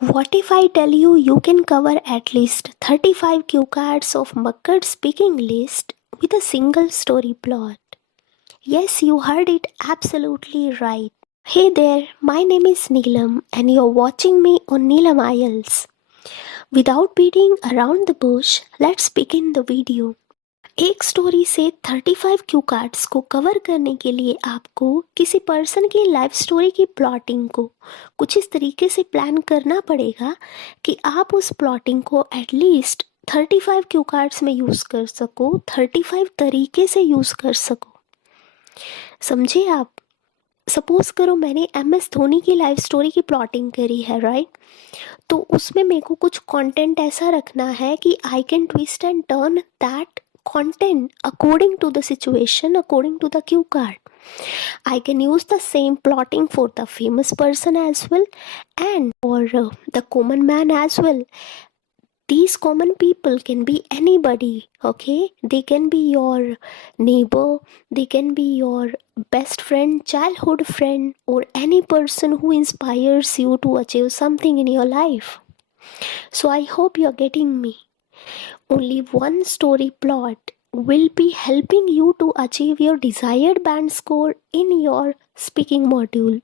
What if I tell you you can cover at least 35 cue cards of Makkar's speaking list with a single story plot? Yes, you heard it absolutely right. Hey there, my name is Neelam and you're watching me on Neelam Isles. Without beating around the bush, let's begin the video. एक story से 35 cue cards को cover करने के लिए आपको किसी person की life story की प्लॉटिंग को कुछ इस तरीके से प्लान करना पड़ेगा कि आप उस प्लॉटिंग को एटलीस्ट 35 क्यू कार्ड्स में यूज़ कर सको, 35 तरीके से यूज़ कर सको। समझे आप? सपोज करो मैंने MS धोनी की लाइफ स्टोरी की प्लॉटिंग करी है, राइट? तो उसमें मेरे को कुछ कंटेंट ऐसा रखना है कि I can twist and turn that content according to the situation, according to the cue card. I can use the same plotting for the famous person as well and for the common man as well. These common people can be anybody, okay? They can be your neighbor, they can be your best friend, childhood friend, or any person who inspires you to achieve something in your life. So I hope you're getting me. Only one story plot will be helping you to achieve your desired band score in your speaking module.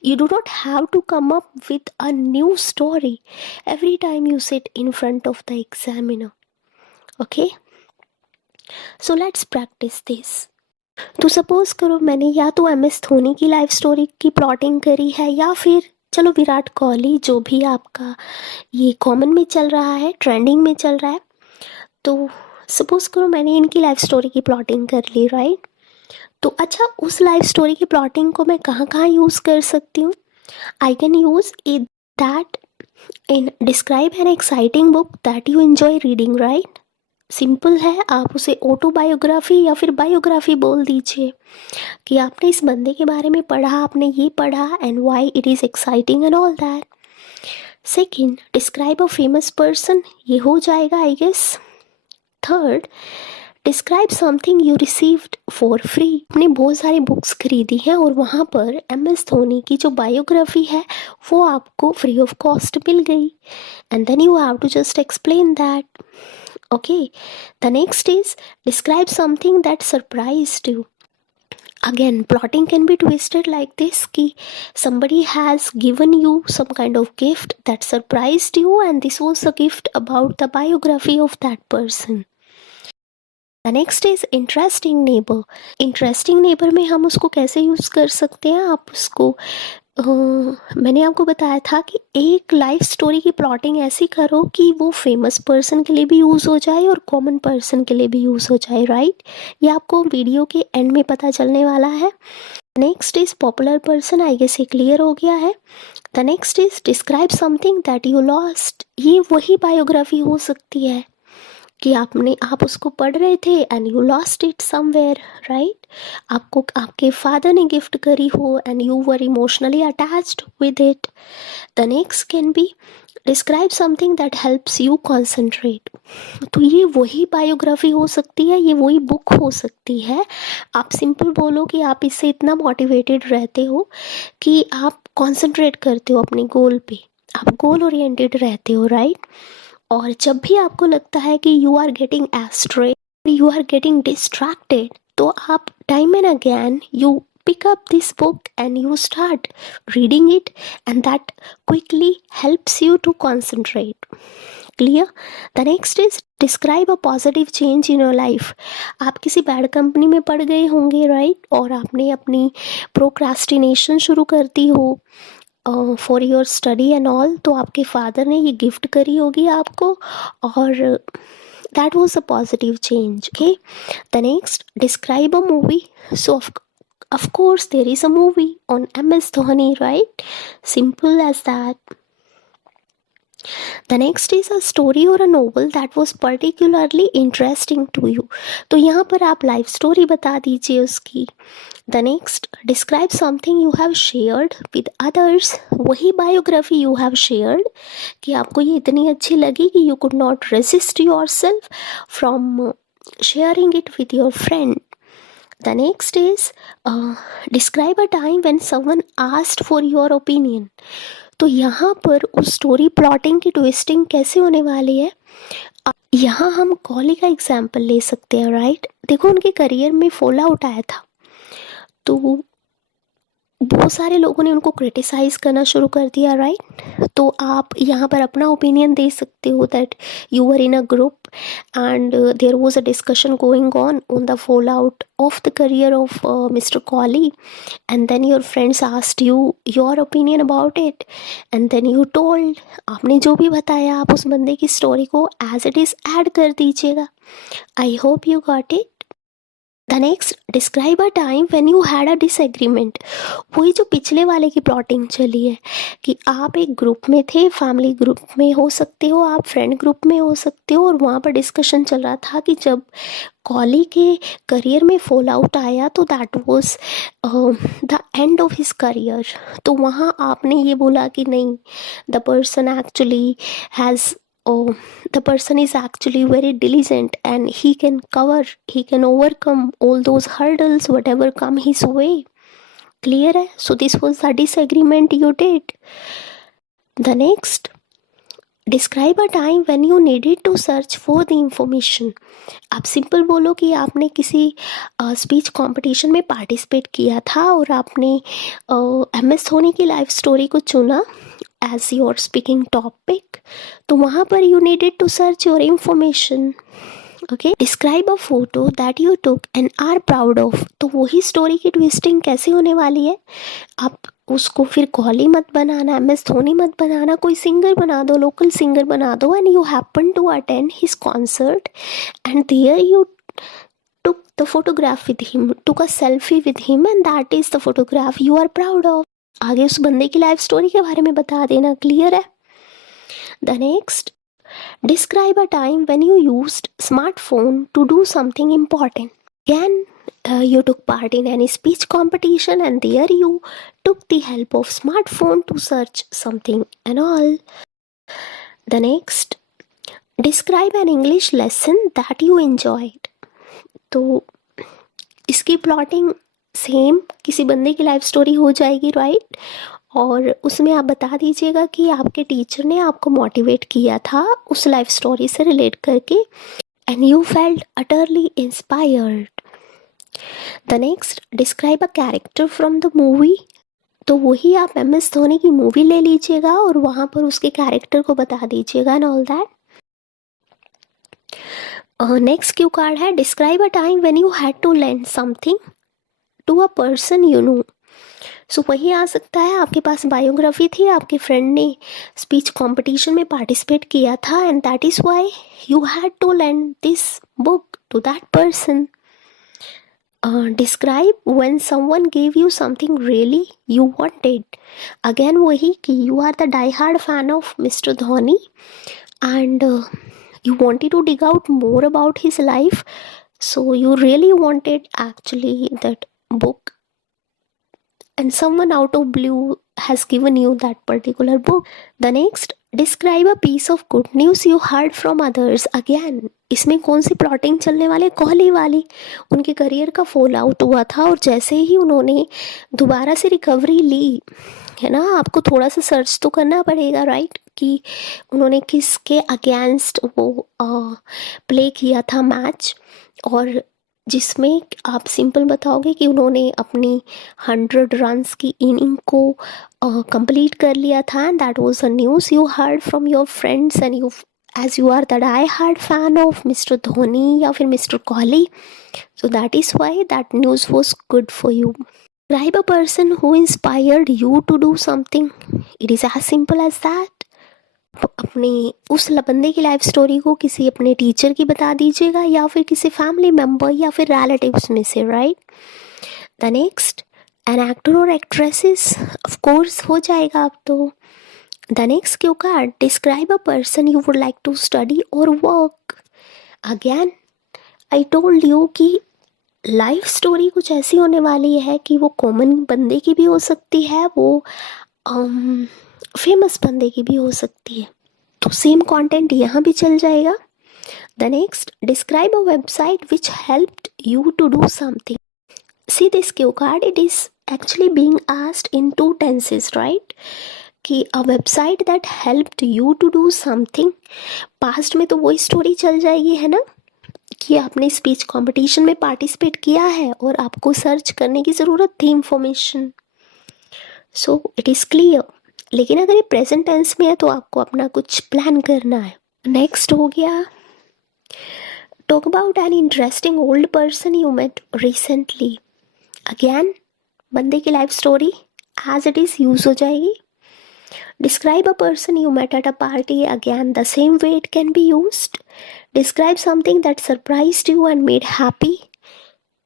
You do not have to come up with a new story every time you sit in front of the examiner. Okay? So let's practice this. तो suppose करो मैंने या तो MS Dhoni की life story की plotting करी है या फिर चलो विराट कोहली, जो भी आपका ये कॉमन में चल रहा है, ट्रेंडिंग में चल रहा है। तो सपोज करो मैंने इनकी लाइफ स्टोरी की प्लॉटिंग कर ली, राइट? तो अच्छा, उस लाइफ स्टोरी की प्लॉटिंग को मैं कहाँ कहाँ यूज़ कर सकती हूँ? I can use it that in describe an exciting book that you enjoy reading, right? Simple है, आप उसे ऑटोबायोग्राफी या फिर बायोग्राफी बोल दीजिए कि आपने इस बंदे के बारे में पढ़ा, आपने ये पढ़ा and why it is exciting and all that. Second, describe a famous person, ये हो जाएगा I guess. Third, describe something you received for free, आपने बहुत सारी बुक्स खरीदी हैं और वहाँ पर MS धोनी की जो बायोग्राफी है वो आपको फ्री ऑफ कॉस्ट मिल गई and then you have to just explain that. Okay, the next is describe something that surprised you. Again, plotting can be twisted like this ki somebody has given you some kind of gift that surprised you and this was a gift about the biography of that person. The next is interesting neighbor. Interesting neighbor में हम उसको कैसे use कर सकते हैं? आप उसको मैंने आपको बताया था कि एक लाइफ स्टोरी की प्लॉटिंग ऐसी करो कि वो फेमस पर्सन के लिए भी यूज़ हो जाए और कॉमन पर्सन के लिए भी यूज़ हो जाए, राइट? ये आपको वीडियो के एंड में पता चलने वाला है। Next is popular person, I guess ये क्लियर हो गया है। The next is describe something that you lost, ये वही बायोग्राफी हो सकती है कि आप उसको पढ़ रहे थे and you lost it somewhere, right? आपको आपके फादर ने गिफ्ट करी हो and you were emotionally attached with it. The next can be describe something that helps you concentrate, तो ये वही बायोग्राफी हो सकती है, ये वही बुक हो सकती है। आप सिंपल बोलो कि आप इससे इतना मोटिवेटेड रहते हो कि आप कॉन्सेंट्रेट करते हो अपने गोल पे, आप गोल ओरिएंटेड रहते हो, राइट? और जब भी आपको लगता है कि you are getting astray, you are getting distracted, तो आप time and again you pick up this book and you start reading it and that quickly helps you to concentrate. Clear? The next is describe a positive change in your life. आप किसी bad company में पड़ गए होंगे, right? और आपने अपनी procrastination शुरू कर दी हो for your study and all, तो आपके फादर ने ये गिफ्ट करी होगी आपको और that was a positive change. Okay, the next describe a movie. So of course there is a movie on MS Dhoni, right? Simple as that. The next is a story or a novel that was particularly interesting to you. तो यहाँ पर आप life story बता दीजिए उसकी। The next, describe something you have shared with others. वही biography you have shared कि आपको ये इतनी अच्छी लगी कि you could not resist yourself from sharing it with your friend. The next is describe a time when someone asked for your opinion. तो यहाँ पर उस स्टोरी प्लॉटिंग की ट्विस्टिंग कैसे होने वाली है, यहाँ हम कॉली का एग्जाम्पल ले सकते हैं, राइट। देखो उनके करियर में फॉल आउट आया था, तो बहुत सारे लोगों ने उनको क्रिटिसाइज़ करना शुरू कर दिया, राइट। तो आप यहाँ पर अपना ओपिनियन दे सकते हो that you are in a group and there was a discussion going on the fall out of the career of mister Kohli, and then your friends asked you your opinion about it, and then you told, आपने जो भी बताया आप उस बंदे की story को as it is add कर दीजिएगा। I hope you got it. The next, describe a time when you had a disagreement. वही जो पिछले वाले की प्लॉटिंग चली है कि आप एक ग्रुप में थे, फैमिली ग्रुप में हो सकते हो, आप फ्रेंड ग्रुप में हो सकते हो, और वहाँ पर डिस्कशन चल रहा था कि जब कॉली के करियर में फॉल आउट आया तो that was the end of his career. तो वहाँ आपने ये बोला कि नहीं, the person actually has the person is actually very diligent and he can overcome all those hurdles whatever come his way. Clear है? So this was the disagreement you did. The next, describe a time when you needed to search for the information. आप simple बोलो कि आपने किसी speech competition में participate किया था और आपने MS धोनी की लाइफ स्टोरी को चुना as your speaking topic, तो वहाँ पर you needed to search your information. Okay, describe a photo that you took and are proud of. तो वही स्टोरी की ट्विस्टिंग कैसे होने वाली है, आप उसको फिर कॉली मत बनाना, MS धोनी मत बनाना, कोई सिंगर बना दो, लोकल सिंगर बना दो, and you happen to attend his concert and there you took the photograph with him, took a selfie with him, and that is the photograph you are proud of. आगे उस बंदे की life story के बारे में बता देना। Clear है? The next, describe a time when you used smartphone to do something important. Again you took part in any speech competition and there you took the help of smartphone to search something and all. The next, describe an English lesson that you enjoyed. तो इसकी plotting same किसी बंदे की life story हो जाएगी, right. और उसमें आप बता दीजिएगा कि आपके टीचर ने आपको मोटिवेट किया था उस लाइफ स्टोरी से रिलेट करके, and you felt utterly inspired. The next, describe a character from the movie. तो वही आप MS धोनी की मूवी ले लीजिएगा और वहाँ पर उसके कैरेक्टर को बता दीजिएगा and all that. Next cue card है, describe a time when you had to lend something to a person you know. So वही आ सकता है, आपके पास बायोग्राफी थी, आपके फ्रेंड ने स्पीच कंपटीशन में पार्टिसिपेट किया था and that is why you had to lend this book to that person. Describe when someone give you something really you wanted. Again वही कि you are the die hard fan of mister Dhoni and you wanted to dig out more about his life, so you really wanted actually that book, and someone out of blue has given you that particular book. The next, describe a piece of good news you heard from others. Again, इसमें कौन सी plotting चलने वाले, कोहली वाली। उनके career का fall out हुआ था और जैसे ही उन्होंने दोबारा से रिकवरी ली है ना, आपको थोड़ा सा सर्च तो करना पड़ेगा, राइट, कि उन्होंने किसके अगेंस्ट वो प्ले किया था मैच, और जिसमें आप सिंपल बताओगे कि उन्होंने अपनी 100 रन्स की इनिंग को कंप्लीट कर लिया था, and that was a news you heard from your friends and you as you are the I hard fan of mister Dhoni या फिर mister Kohli, so that is why that news was good for you. Describe a person who inspired you to do something. It is as simple as that. अपने उस बंदे की life story को किसी अपने teacher की बता दीजिएगा या फिर किसी फैमिली मेम्बर या फिर रिलेटिव्स में से, right. The next, an actor और एक्ट्रेसेस, ऑफ कोर्स हो जाएगा अब तो। The next cue card, describe a person you would like to study और work. Again I told you कि लाइफ स्टोरी कुछ ऐसी होने वाली है कि वो कॉमन बंदे की भी हो सकती है, वो फेमस बंदे की भी हो सकती है, तो सेम कंटेंट यहाँ भी चल जाएगा। The next, describe a website which helped you to do something. See this cue card, it is actually being asked in 2 tenses, right, कि a website that helped you to do something, past में तो वही story चल जाएगी, है ना, कि आपने स्पीच कंपटीशन में पार्टिसिपेट किया है और आपको सर्च करने की ज़रूरत थी information, so it is clear. लेकिन अगर ये प्रेजेंट टेंस में है तो आपको अपना कुछ प्लान करना है। नेक्स्ट हो गया, talk about an interesting old person you met recently. Again बंदे की life story as it is use हो जाएगी। Describe a person you met at a party. Again, the same way it can be used. Describe something that surprised you and made happy.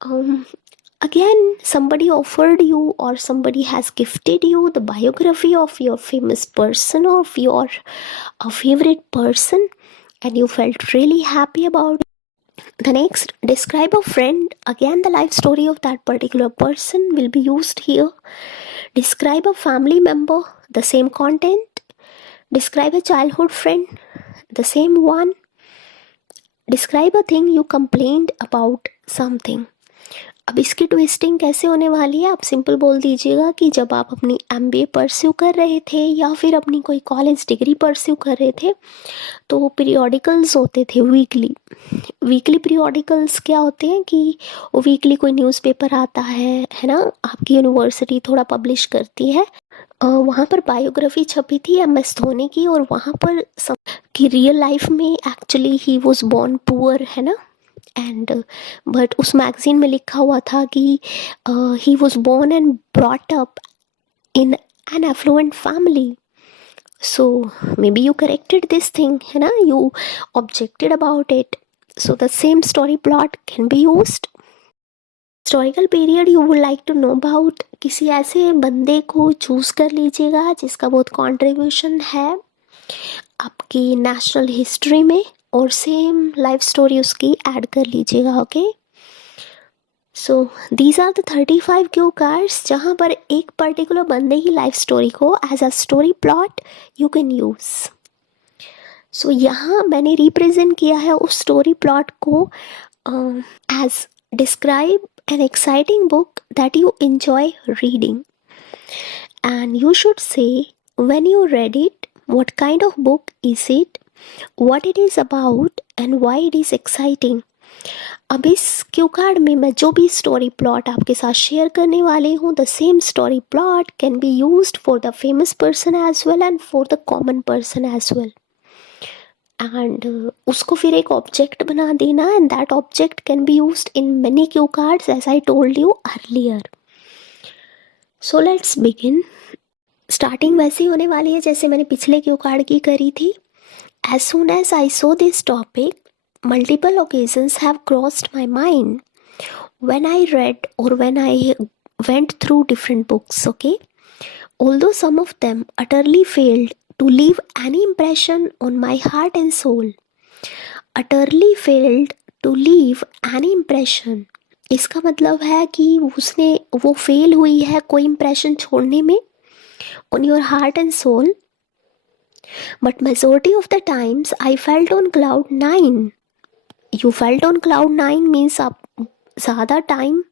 Um, Again, somebody offered you or somebody has gifted you the biography of your famous person or of your favorite person, and you felt really happy about it. The next, describe a friend. Again, the life story of that particular person will be used here. Describe a family member, the same content. Describe a childhood friend, the same one. Describe a thing you complained about something. अब इसकी twisting कैसे होने वाली है, आप simple बोल दीजिएगा कि जब आप अपनी MBA परस्यू कर रहे थे या फिर अपनी कोई कॉलेज डिग्री परस्यू कर रहे थे तो वो पीरियोडिकल्स होते थे वीकली पीरियोडिकल्स क्या होते हैं कि वो वीकली कोई न्यूज़पेपर आता है ना, आपकी यूनिवर्सिटी थोड़ा पब्लिश करती है। वहाँ पर बायोग्राफी छपी थी MS धोनी की, और वहाँ पर कि रियल लाइफ में actually he was born poor, है ना, एंड बट उस मैगजीन में लिखा हुआ था कि he was born and brought up in an affluent family, so maybe you corrected this thing, है ना, you objected about it, so the same story plot can be used. Historical period you would like to know about, किसी ऐसे बंदे को choose कर लीजिएगा जिसका बहुत कंट्रीब्यूशन है आपकी नेशनल हिस्ट्री में, और सेम लाइफ स्टोरी उसकी ऐड कर लीजिएगा। Okay, so these are the 35 cue cards जहाँ पर एक पर्टिकुलर बंदे की लाइफ स्टोरी को as a story plot you can use. So यहाँ मैंने रिप्रेजेंट किया है उस स्टोरी प्लॉट को as describe an exciting book that you enjoy reading, and you should say when you read it, what kind of book is it, what it is about and why it is exciting. अब इस Q card में मैं जो भी story plot आपके साथ share करने वाली हूँ, the same story plot can be used for the famous person as well and for the common person as well, and उसको फिर एक ऑब्जेक्ट बना देना, and that object can be used in many cue cards as I told you earlier. So let's begin. Starting वैसी होने वाली है जैसे मैंने पिछले क्यू कार्ड की करी थी। As soon as I saw this topic, multiple occasions have crossed my mind when I read or when I went through different books, okay? Although some of them utterly failed to leave any impression on my heart and soul. Utterly failed to leave any impression. इसका मतलब है कि वो fail हुई है कोई impression छोड़ने में on your heart and soul. But majority of the times I felt on cloud 9. You felt on cloud 9 means आप ज़्यादा टाइम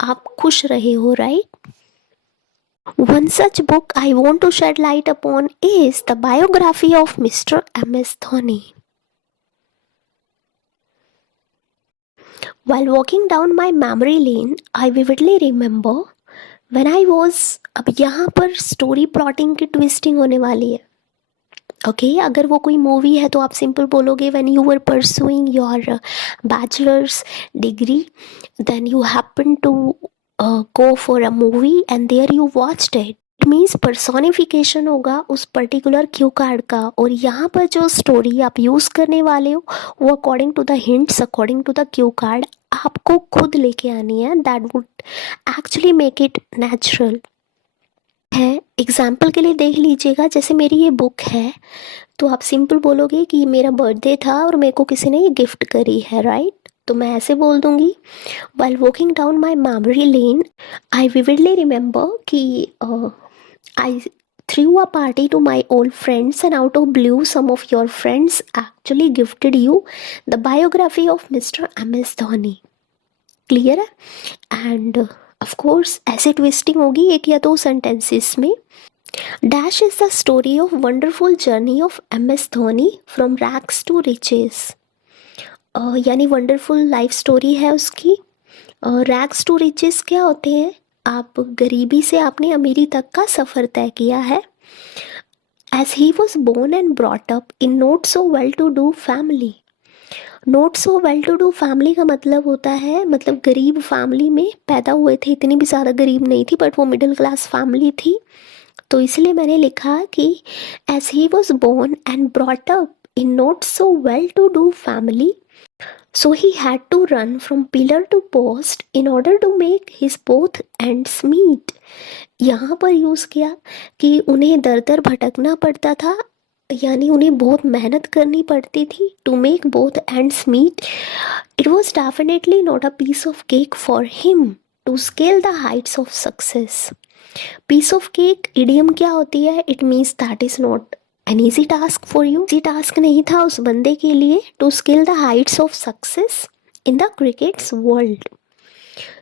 आप खुश रहे हो, right? One such book I want to shed light upon is the biography of Mr. MS Dhoni. While walking down my memory lane, I vividly remember when I was, अब यहाँ पर story plotting की twisting होने वाली है। Okay, अगर वो कोई मूवी है तो आप सिंपल बोलोगे when you were pursuing your bachelor's degree, then you happen to go for a movie and there you watched it. It means personification होगा उस पर्टिकुलर क्यू कार्ड का, और यहाँ पर जो स्टोरी आप यूज़ करने वाले हो वो according to the hints, according to the cue card आपको खुद लेके आनी है। That would actually make it natural है। एग्जाम्पल के लिए देख लीजिएगा, जैसे मेरी ये बुक है तो आप सिंपल बोलोगे कि मेरा बर्थडे था और मेरे को किसी ने ये गिफ्ट करी है, राइट? तो मैं ऐसे बोल दूँगी, while walking down my memory lane, I vividly remember कि I threw a party to my old friends and out of blue some of your friends actually gifted you the biography of Mr. MS Dhoni. Clear है? End of course ऐसे twisting होगी एक या दो sentences में, Dash is the story of wonderful journey of MS Dhoni from rags to riches. यानी wonderful life story है उसकी। रैग्स टू रिचेस क्या होते हैं? आप गरीबी से आपने अमीरी तक का सफ़र तय किया है। As he was born and brought up in not so well to do family. Not so well to do family का मतलब होता है, मतलब गरीब फैमिली में पैदा हुए थे, इतनी भी ज़्यादा गरीब नहीं थी बट वो मिडिल क्लास फैमिली थी। तो इसलिए मैंने लिखा कि as he was born and brought up in not so well to do family, so he had to run from pillar to post in order to make his both ends meet। यहाँ पर use किया कि उन्हें दर दर भटकना पड़ता था, यानी उन्हें बहुत मेहनत करनी पड़ती थी to make both ends meet. It was definitely not a piece of cake for him to scale the heights of success. Piece of cake idiom क्या होती है? It means that is not an easy task for you. Easy task नहीं था उस बंदे के लिए to skill the heights of success in the cricket's world.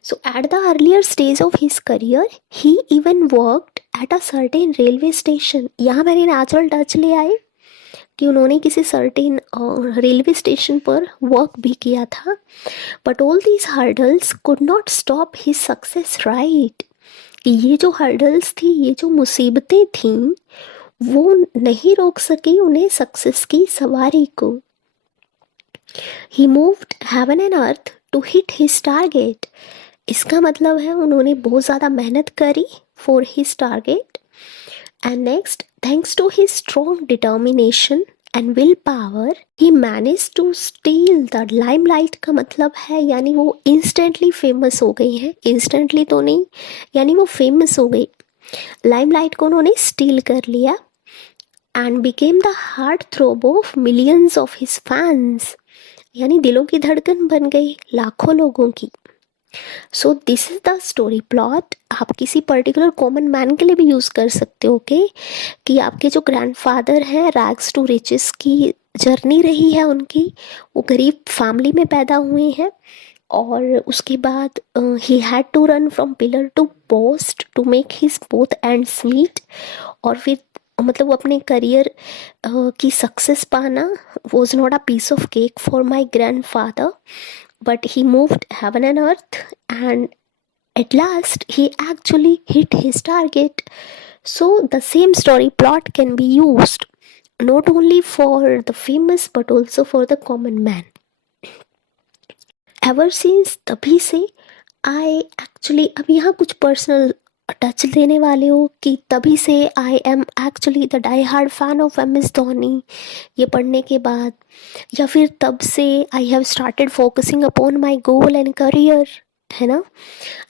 So at the earlier stage of his career he even worked at a certain railway station. यहाँ मैंने natural touch ले आए कि उन्होंने किसी सर्टेन रेलवे स्टेशन पर work भी किया था। But all these hurdles could not stop his success right. ये जो हर्डल्स थी, ये जो मुसीबतें थीं, वो नहीं रोक सकी उन्हें सक्सेस की सवारी को। He moved heaven and earth to hit his target. इसका मतलब है उन्होंने बहुत ज़्यादा मेहनत करी for his target. And next, thanks to his strong determination and will power he manage to steal the limelight. का मतलब है यानी वो इंस्टेंटली फेमस हो गई हैं। इंस्टेंटली तो नहीं, यानी वो फेमस हो गई। लाइमलाइट को उन्होंने स्टील कर लिया and became the heart throb of millions of his fans, यानी दिलों की धड़कन बन गई लाखों लोगों की। So this is the story plot. आप किसी पर्टिकुलर कॉमन मैन के लिए भी यूज़ कर सकते हो कि आपके जो ग्रैंडफादर हैं, रैग्स टू रिचेस की जर्नी रही है उनकी, वो गरीब फैमिली में पैदा हुए हैं और उसके बाद he had to run from pillar to post to make his both ends meet. और फिर मतलब वो अपने करियर की सक्सेस पाना was not a piece of cake for my grandfather, but he moved heaven and earth and at last he actually hit his target. So the same story plot can be used not only for the famous but also for the common man. Ever since तभी से I actually, अब यहाँ कुछ personal touch देने वाले हो कि तभी से I am actually the die hard fan of M S Dhoni, ये पढ़ने के बाद, या फिर तब से I have started focusing upon my goal and career, है ना?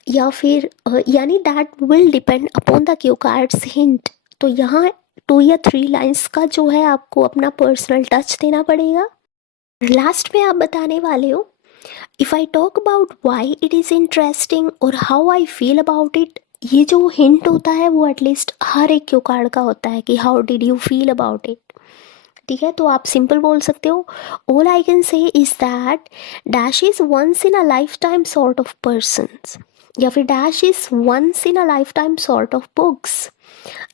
या फिर यानी that will depend upon the cue cards hint. तो यहाँ 2 या 3 लाइन्स का जो है आपको अपना पर्सनल टच देना पड़ेगा। लास्ट में आप बताने वाले हो if I talk about why it is interesting और how I feel about it. ये जो हिंट होता है वो एटलीस्ट हर एक क्यू कार्ड का होता है कि how did you feel about it. ठीक है, तो आप सिंपल बोल सकते हो all I can say is that dash is once in a life time sort of persons, या फिर dash is once in a life time sort of books.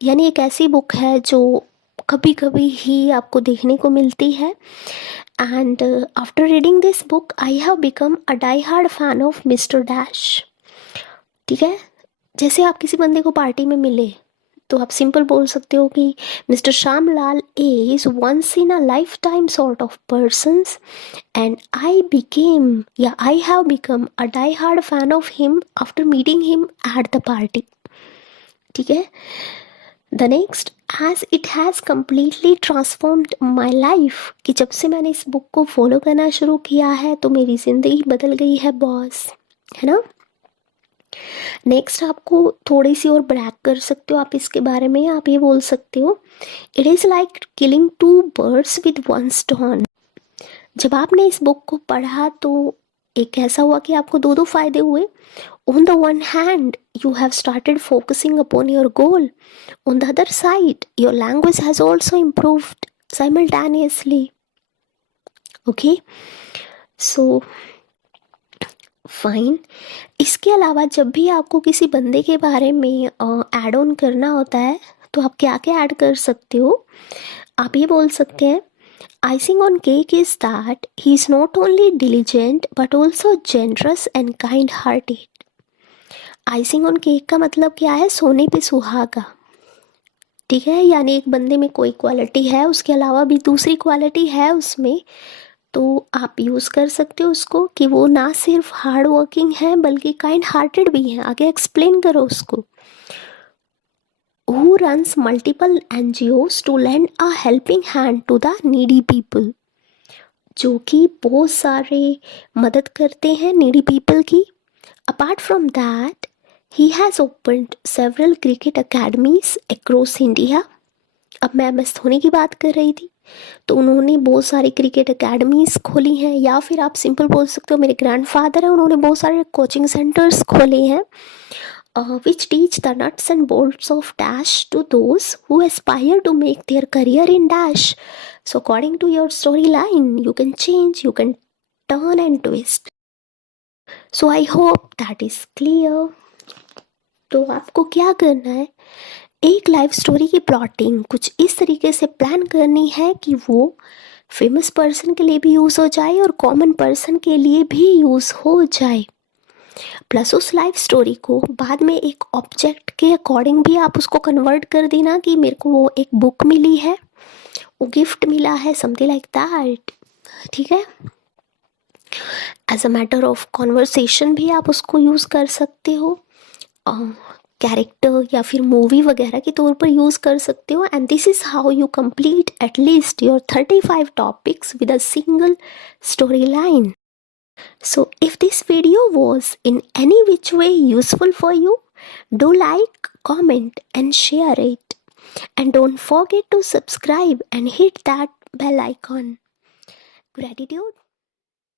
यानी एक ऐसी बुक है जो कभी कभी ही आपको देखने को मिलती है। And after reading this book I have become a die hard fan of mister dash. ठीक है, जैसे आप किसी बंदे को पार्टी में मिले तो आप सिंपल बोल सकते हो कि mister Shyamlal is once in a life time sort of persons and I became या I have become a die hard fan of him after meeting him at the party. ठीक है, the next, as it has completely transformed my life, कि जब से मैंने इस book को follow करना शुरू किया है तो मेरी ज़िंदगी बदल गई है बॉस, है ना? नेक्स्ट आपको थोड़ी सी और ब्रैक कर सकते हो आप इसके बारे में। आप ये बोल सकते हो it is like killing 2 birds with 1 stone। जब आपने इस बुक को पढ़ा तो एक ऐसा हुआ कि आपको 2 फायदे हुए। On the one hand you have started focusing upon your goal, on the other side your language has also improved simultaneously. Okay, so fine. इसके अलावा जब भी आपको किसी बंदे के बारे में ऐड ऑन करना होता है तो आप क्या क्या ऐड कर सकते हो? आप ये बोल सकते हैं, icing on cake is that he is not only diligent but also generous and kind hearted. Icing on cake का मतलब क्या है? सोने पे सुहागा। ठीक है, यानी एक बंदे में कोई क्वालिटी है, उसके अलावा भी दूसरी क्वालिटी है उसमें, तो आप यूज़ कर सकते हो उसको कि वो ना सिर्फ हार्ड वर्किंग है बल्कि काइंड हार्टेड भी है। आगे एक्सप्लेन करो उसको। Who runs multiple NGOs to lend a helping hand to the needy people, जो कि बहुत सारे मदद करते हैं नीडी पीपल की। Apart from that he has opened several cricket academies across India. अब मैं एम एस धोनी की बात कर रही थी, तो उन्होंने बहुत सारी क्रिकेट अकेडमीज़ खोली हैं, या फिर आप सिंपल बोल सकते हो मेरे ग्रैंडफादर हैं, उन्होंने बहुत सारे कोचिंग सेंटर्स खोले हैं which teach the nuts and bolts of dash to those who aspire to make their career in dash. So according to your storyline, you can change, you can turn and twist. So I hope that is clear. तो आपको क्या करना है, एक life story की plotting कुछ इस तरीके से प्लान करनी है कि वो फेमस पर्सन के लिए भी यूज़ हो जाए और कॉमन पर्सन के लिए भी यूज़ हो जाए। प्लस उस लाइफ स्टोरी को बाद में एक ऑब्जेक्ट के अकॉर्डिंग भी आप उसको कन्वर्ट कर देना कि मेरे को वो एक बुक मिली है, वो गिफ्ट मिला है, समथिंग लाइक दैट। ठीक है, as a matter of conversation भी आप उसको यूज़ कर सकते हो, कैरेक्टर या फिर मूवी वगैरह के तौर पर यूज़ कर सकते हो। And this is how you complete at least your 35 topics with a single storey line. So if this video was in any which way useful for you, do like, comment and share it. And don't forget to subscribe and hit that bell icon. Gratitude.